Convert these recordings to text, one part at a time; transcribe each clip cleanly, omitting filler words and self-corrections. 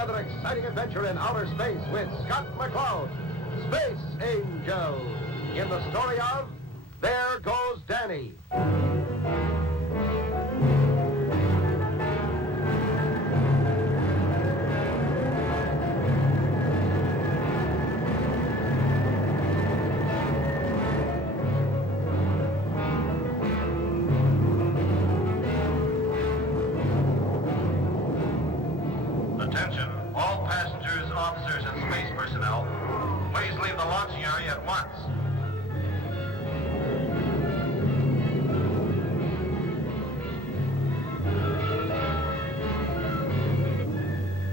another exciting adventure in outer space with Scott McCloud, Space Angel, in the story of There Goes Danny. Attention, all passengers, officers, and space personnel. Please leave the launching area at once.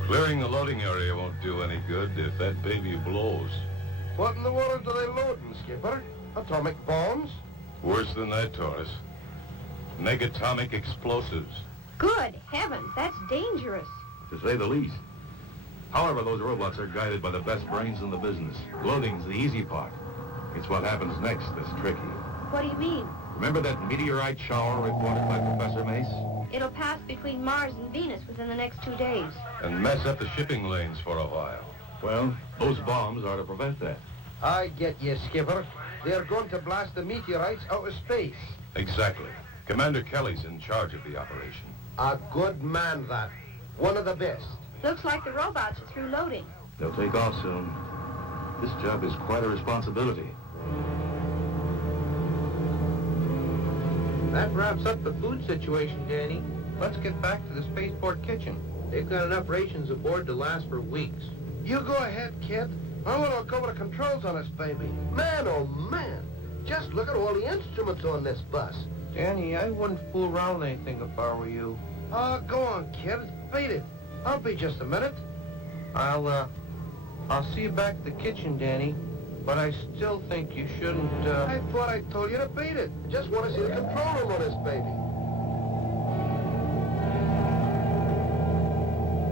Clearing the loading area won't do any good if that baby blows. What in the world are they loading, Skipper? Atomic bombs? Worse than that, Taurus. Megatomic explosives. Good heavens, that's dangerous. To say the least. However, those robots are guided by the best brains in the business. Loading's the easy part. It's what happens next that's tricky. What do you mean? Remember that meteorite shower reported by Professor Mace? It'll pass between Mars and Venus within the next 2 days. And mess up the shipping lanes for a while. Well, those bombs are to prevent that. I get you, Skipper. They're going to blast the meteorites out of space. Exactly. Commander Kelly's in charge of the operation. A good man, that. One of the best. Looks like the robots are through loading. They'll take off soon. This job is quite a responsibility. That wraps up the food situation, Danny. Let's get back to the spaceport kitchen. They've got enough rations aboard to last for weeks. You go ahead, kid. I want to look over the controls on this baby. Man, oh man. Just look at all the instruments on this bus. Danny, I wouldn't fool around with anything if I were you. Oh, go on, kid. Beat it. I'll be just a minute. I'll see you back at the kitchen, Danny. But I still think you shouldn't, I thought I told you to beat it. I just want to see the control room on this baby.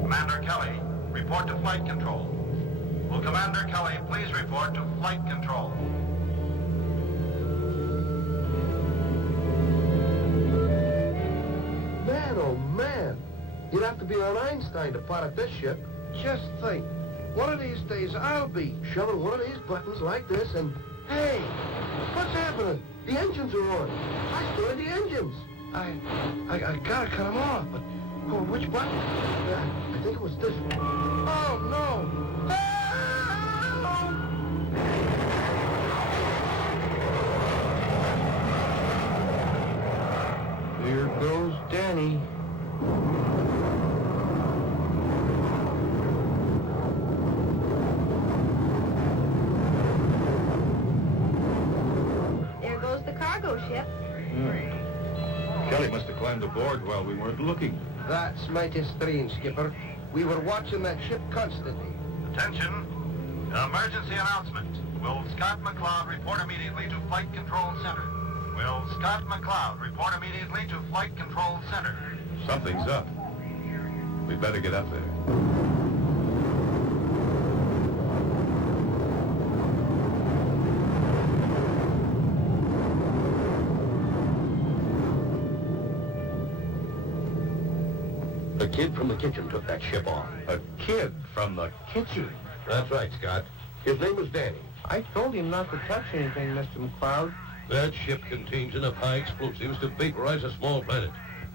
Commander Kelly, report to flight control. Will Commander Kelly please report to flight control? Man, oh man. You'd have to be an Einstein to pilot this ship. Just think. One of these days, I'll be shoving one of these buttons like this and... Hey! What's happening? The engines are on. I started the engines. I gotta cut them off, but... Oh, which button? I think it was this one. Oh, no! Help! Here goes Danny. There goes the cargo ship. Kelly must have climbed aboard while we weren't looking. That's mighty strange, Skipper. We were watching that ship constantly. Attention, emergency announcement. Will Scott McCloud report immediately to Flight Control Center? Will Scott McCloud report immediately to Flight Control Center? Something's up. We'd better get up there. The kid from the kitchen took that ship off. A kid from the kitchen. That's right, Scott. His name was Danny. I told him not to touch anything, Mr. McCloud. That ship contains enough high explosives to vaporize a small planet.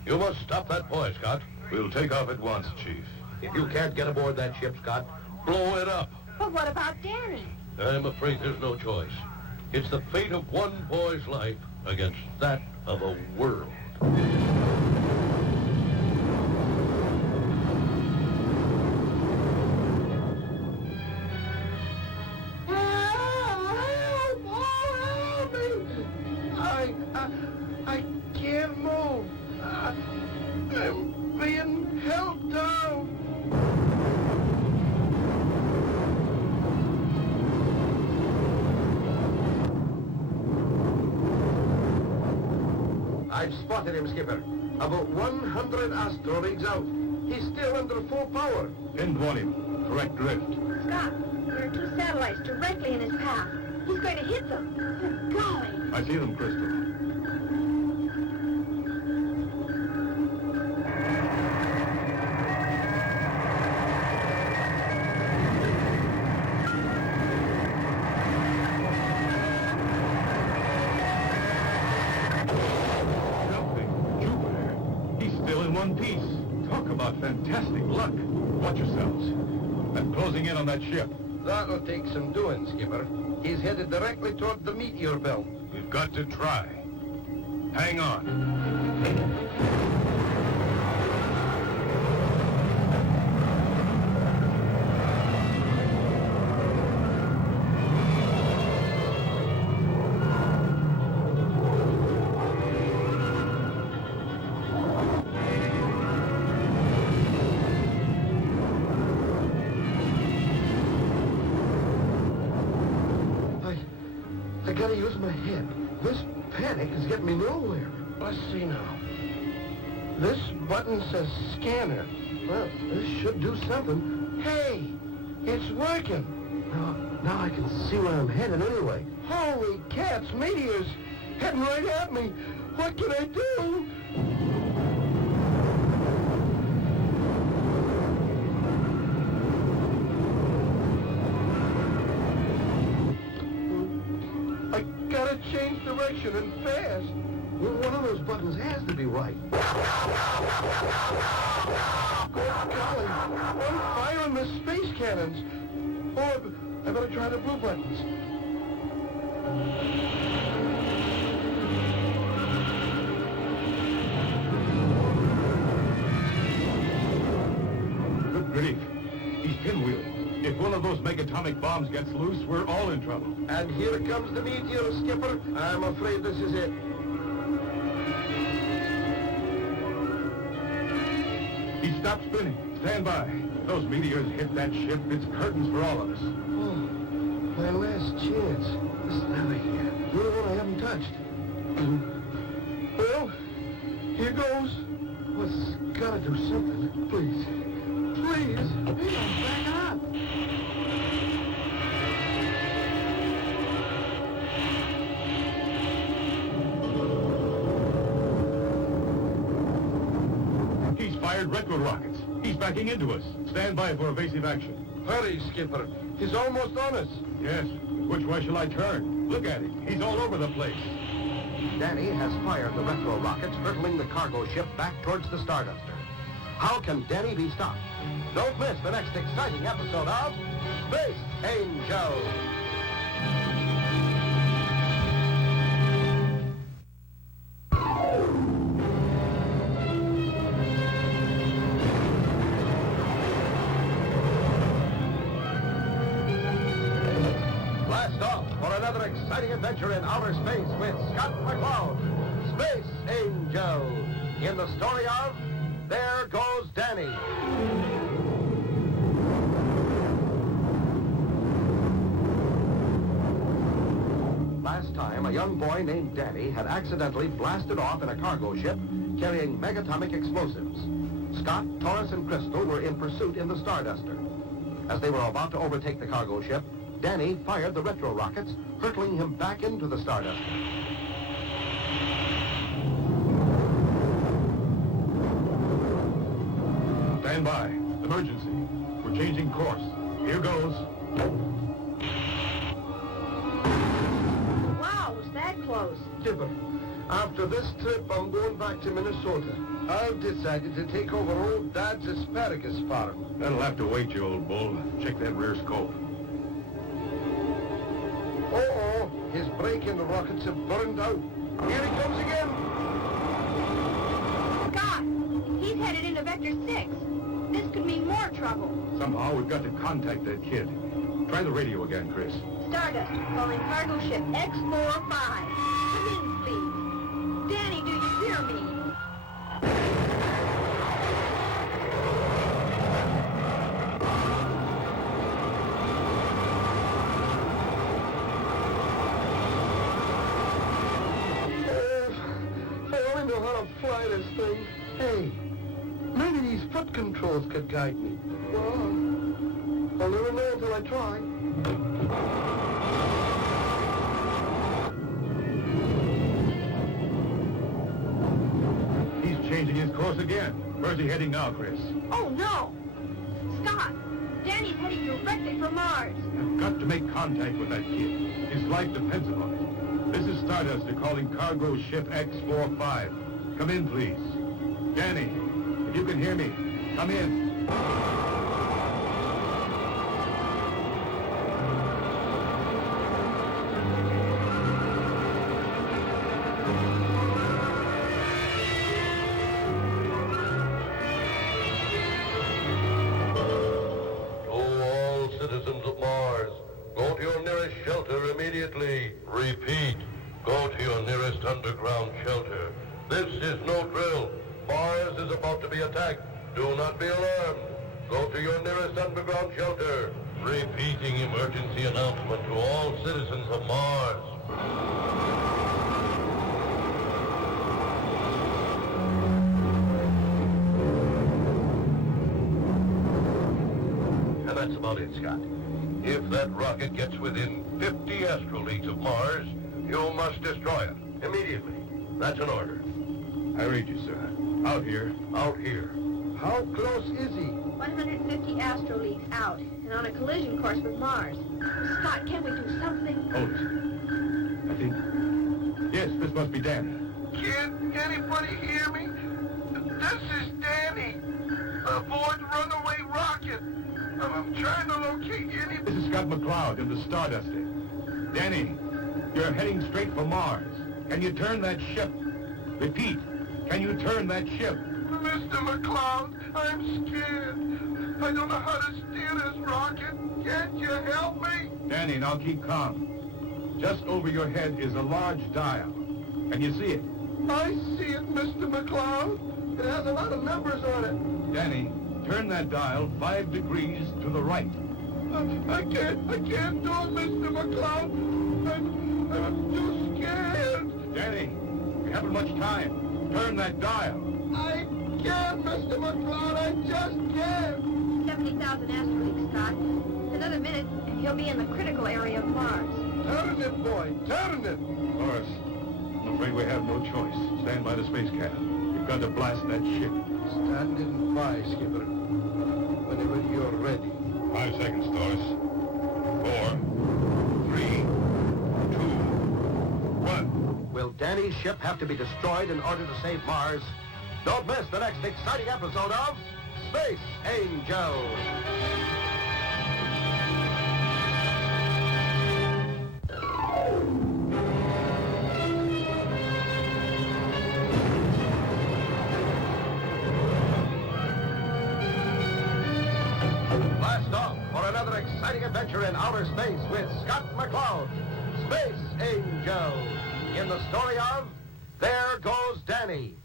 You must stop that boy, Scott. We'll take off at once, Chief. If you can't get aboard that ship, Scott, Blow it up. But what about Danny? I'm afraid there's no choice. It's the fate of one boy's life against that of a world. I can't move. I'm being held down. I've spotted him, Skipper. About 100 astro rigs out. He's still under full power. Wind on him. Correct drift. Scott, there are 2 satellites directly in his path. He's going to hit them. Good golly. I see them, Crystal. peace. Talk about fantastic luck. Watch yourselves. I'm closing in on that ship. That'll take some doing, Skipper. He's headed directly toward the meteor belt. We've got to try. Hang on. I gotta use my head. This panic is getting me nowhere. Let's see now. This button says scanner. Well, this should do something. Hey, it's working. Now I can see where I'm headed anyway. Holy cats, meteors heading right at me. What can I do? I gotta change direction and fast. Well, one of those buttons has to be right. Good golly, I'm firing the space cannons. Oh, I better try the blue buttons. Good grief. He's pinwheeling. If one of those megatomic bombs gets loose, we're all in trouble. And here comes the meteor, Skipper. I'm afraid this is it. He stopped spinning. Stand by. Those meteors hit that ship. It's curtains for all of us. Oh, my last chance. Listen out of here. You're the one I haven't touched. Well, here goes. What's gotta do something. Please. Please. Hey, I'm backing up. He's fired retro rockets. He's backing into us. Stand by for evasive action. Hurry, Skipper. He's almost on us. Yes. Which way shall I turn? Look at him. He's all over the place. Danny has fired the retro rockets, hurtling the cargo ship back towards the Starduster. How can Danny be stopped? Don't miss the next exciting episode of Space Angel. Blast off for another exciting adventure in outer space with Scott McCloud, Space Angel, in the story of There Goes Danny. Last time, a young boy named Danny had accidentally blasted off in a cargo ship carrying megatomic explosives. Scott, Taurus, and Crystal were in pursuit in the Starduster. As they were about to overtake the cargo ship, Danny fired the retro rockets, hurtling him back into the Starduster. Stand by. Emergency. We're changing course. Here goes. Wow, was that close? Skipper, after this trip, I'm going back to Minnesota. I've decided to take over old Dad's asparagus farm. That'll have to wait, you old bull. Check that rear scope. Uh-oh, his braking rockets have burned out. Here he comes again. Scott, he's headed into Vector 6. This could mean more trouble. Somehow we've got to contact that kid. Try the radio again, Chris. Stardust, calling cargo ship X45. Come in, please. Danny, do you hear me? I only know how to fly this thing. Hey, maybe these foot controls could guide me. Well, I'll never know until I try. He's changing his course again. Where's he heading now, Chris? Oh, no! Scott, Danny's heading directly for Mars. I've got to make contact with that kid. His life depends upon it. This is Stardust calling cargo ship X45. Come in, please. Danny, If you can hear me, come in. Citizens of Mars, go to your nearest shelter immediately. Repeat, go to your nearest underground shelter. This is no drill. Mars is about to be attacked. Do not be alarmed. Go to your nearest underground shelter. Repeating emergency announcement to all citizens of Mars. And that's about it, Scott. If that rocket gets within 50 astroleagues of Mars, you must destroy it immediately. That's an order. I read you, sir. Out here. Out here. How close is he? 150 astroleagues out, and on a collision course with Mars. Scott, can we do something? Hold it. I think... Yes, this must be Danny. Can anybody hear me? This is Danny. Aboard runaway rocket. I'm trying to locate any... This is Scott McCloud in the Starduster. Danny, you're heading straight for Mars. Can you turn that ship? Repeat, can you turn that ship? Mr. McCloud, I'm scared. I don't know how to steer this rocket. Can't you help me? Danny, now keep calm. Just over your head is a large dial. Can you see it? I see it, Mr. McCloud. It has a lot of numbers on it. Danny, turn that dial 5 degrees to the right. I can't do it, Mr. McCloud. I'm too scared. Danny, we haven't much time. Turn that dial. I can't, Mr. McCloud. I just can't. 70,000 astroleagues, Scott. Another minute, and he'll be in the critical area of Mars. Turn it, boy. Turn it. Horace, I'm afraid we have no choice. Stand by the space cab. We've got to blast that ship. Standing by, Skipper. Whenever you're ready. 5 seconds, Doris. 4, 3, 2, 1. Will Danny's ship have to be destroyed in order to save Mars? Don't miss the next exciting episode of Space Angel. Blast off for another exciting adventure in outer space with Scott McCloud, Space Angel, in the story of There Goes Danny.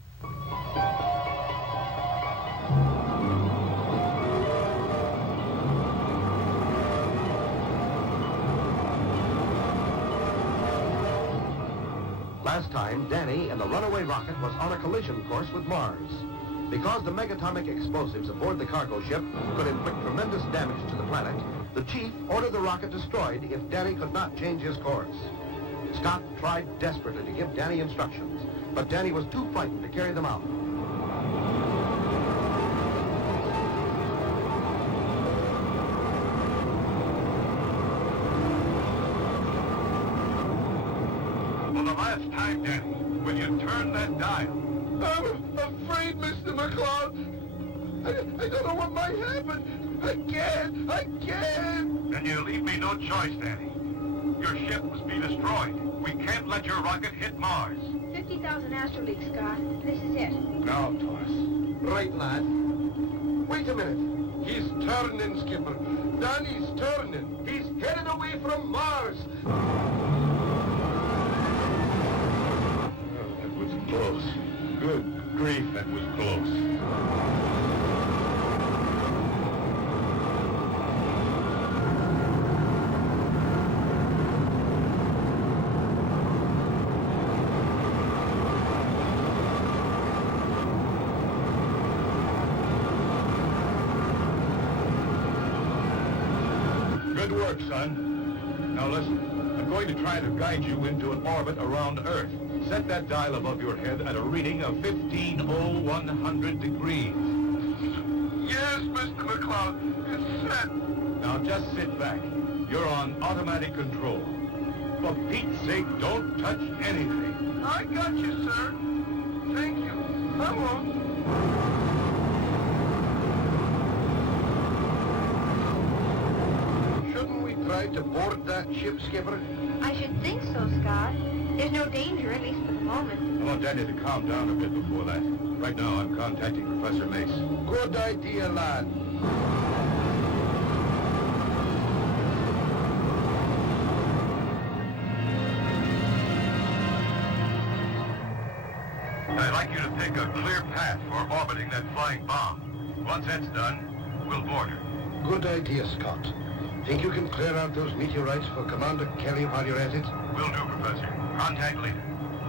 Last time, Danny in the runaway rocket was on a collision course with Mars. Because the megatomic explosives aboard the cargo ship could inflict tremendous damage to the planet, the chief ordered the rocket destroyed if Danny could not change his course. Scott tried desperately to give Danny instructions, but Danny was too frightened to carry them out. For the last time, Danny, will you turn that dial? I'm afraid, Mr. McCloud. I don't know what might happen. I can't. Then you leave me no choice, Danny. Your ship must be destroyed. We can't let your rocket hit Mars. 50,000 astroleagues, Scott. This is it. Now, Taurus. Right, lad. Wait a minute. He's turning, Skipper. Danny's turning. He's headed away from Mars. That was close. Good grief, that was close. Good work, son. Now listen, I'm going to try to guide you into an orbit around Earth. Set that dial above your head at a reading of 15,100 degrees. Yes, Mr. McCloud. It's set. Now just sit back. You're on automatic control. For Pete's sake, don't touch anything. I got you, sir. Thank you. I won't. right to board that ship, Skipper? I should think so, Scott. There's no danger, at least for the moment. I want Danny to calm down a bit before that. Right now, I'm contacting Professor Mace. Good idea, lad. I'd like you to pick a clear path for orbiting that flying bomb. Once that's done, we'll board her. Good idea, Scott. Think you can clear out those meteorites for Commander Kelly while you're at it? Will do, Professor. Contact later.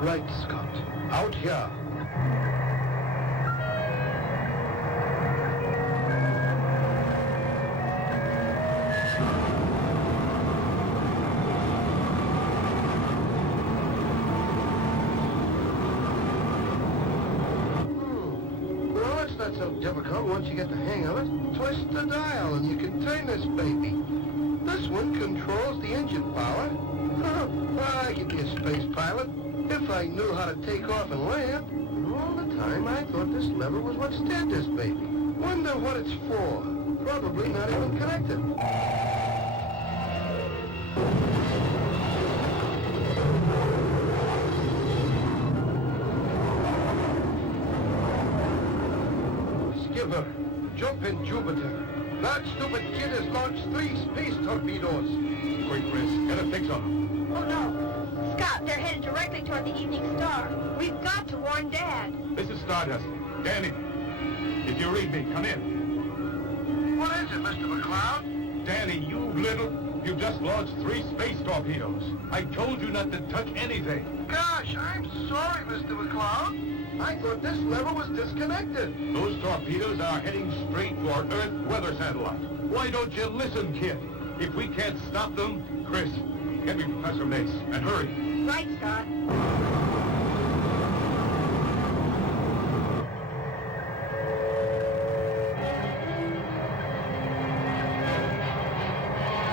Right, Scott. Out here. Well, it's not so difficult once you get the hang of it. Twist the dial and you can turn this baby. This one controls the engine power. I could be a space pilot if I knew how to take off and land. And all the time I thought this lever was what steered this baby. Wonder what it's for. Probably not even connected. Skipper, jump in Jupiter. That stupid kid has launched 3 space torpedoes. Quick, Chris. Get a fix on them. Oh, no. Scott, they're headed directly toward the Evening Star. We've got to warn Dad. This is Stardust. Danny, if you read me, come in. What is it, Mr. McCloud? Danny, you little... You just launched 3 space torpedoes. I told you not to touch anything. Gosh, I'm sorry, Mr. McCloud. I thought this lever was disconnected. Those torpedoes are heading straight for Earth weather satellite. Why don't you listen, kid? If we can't stop them, Chris, get me Professor Mace, and hurry. Right, Scott.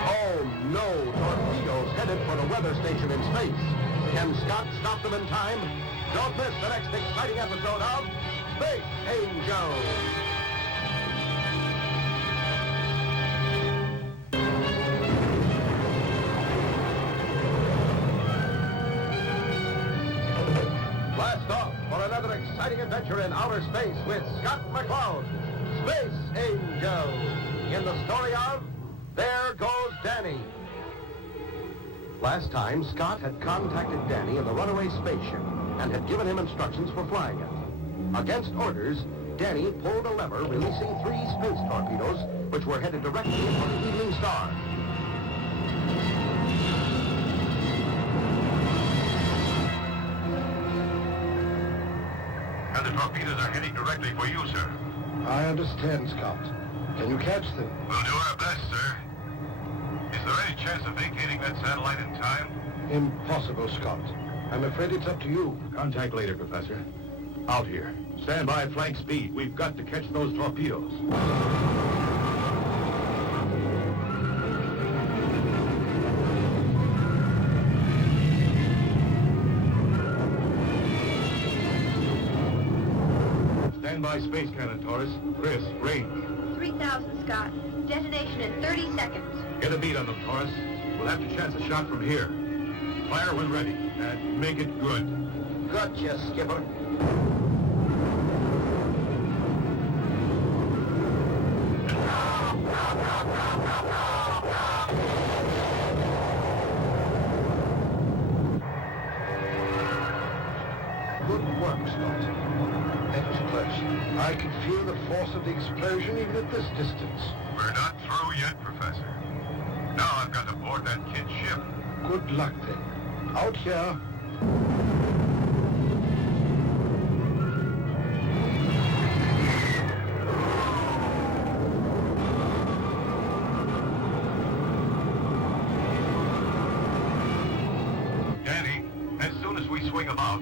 Oh, no. Torpedoes headed for the weather station in space. Can Scott stop them in time? Don't miss the next exciting episode of Space Angel. Blast off for another exciting adventure in outer space with Scott McCloud, Space Angel, in the story of There Goes Danny. Last time, Scott had contacted Danny in the runaway spaceship and had given him instructions for flying it. Against orders, Danny pulled a lever releasing 3 space torpedoes, which were headed directly for the Evening Star. And the torpedoes are heading directly for you, sir. I understand, Scott. Can you catch them? We'll do our best, sir. Is there any chance of vacating that satellite in time? Impossible, Scott. I'm afraid it's up to you. Contact later, Professor. Out here. Stand by at flank speed. We've got to catch those torpedoes. Stand by space cannon, Taurus. Chris, range. 3,000, Scott. Detonation in 30 seconds. Get a beat on them, Taurus. We'll have to chance a shot from here. Fire when ready, and make it good. Gotcha, Skipper. Good work, Scott. That was close. I could feel the force of the explosion even at this distance. We're not through yet, Professor. Now I've got to board that kid's ship. Good luck, then. Out here. Danny, as soon as we swing about,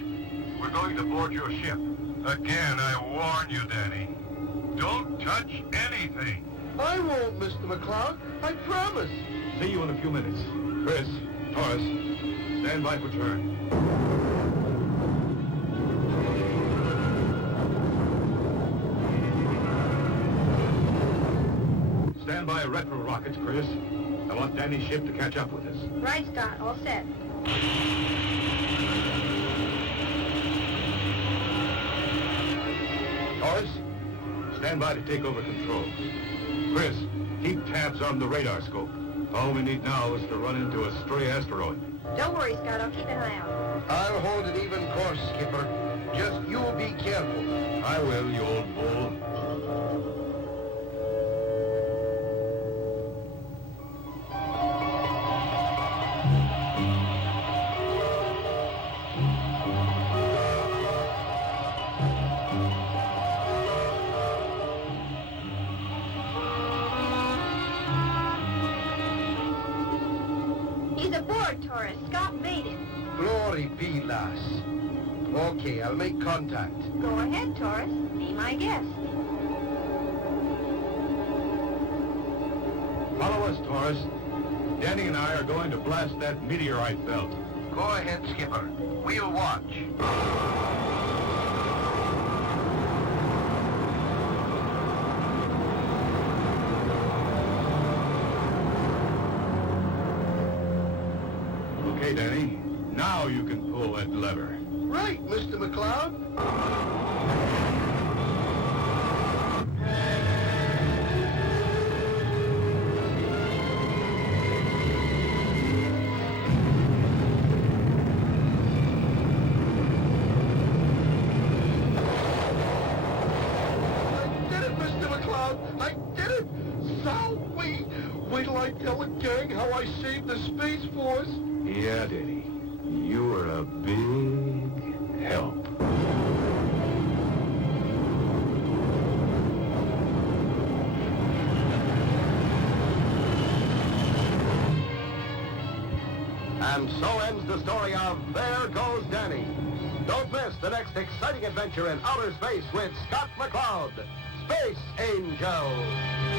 we're going to board your ship. Again, I warn you, Danny. Don't touch anything. I won't, Mr. McCloud. I promise. See you in a few minutes. Chris, Taurus, stand by for turn. Stand by retro pockets, Chris. I want Danny's ship to catch up with us. Right, Scott. All set. Taurus, stand by to take over controls. Chris, keep tabs on the radar scope. All we need now is to run into a stray asteroid. Don't worry, Scott. I'll keep an eye out. I'll hold an even course, Skipper. Just you be careful. I will, you old bull. He's aboard, Taurus. Scott made it. Glory be, lass. Okay, I'll make contact. Go ahead, Taurus. Be my guest. Follow us, Taurus. Danny and I are going to blast that meteorite belt. Go ahead, Skipper. We'll watch. Okay, Danny. Now you can pull that lever. Right, Mr. McCloud. Wait till I tell the gang how I saved the Space Force. Yeah, Danny. You were a big help. And so ends the story of There Goes Danny. Don't miss the next exciting adventure in outer space with Scott McCloud, Space Angel.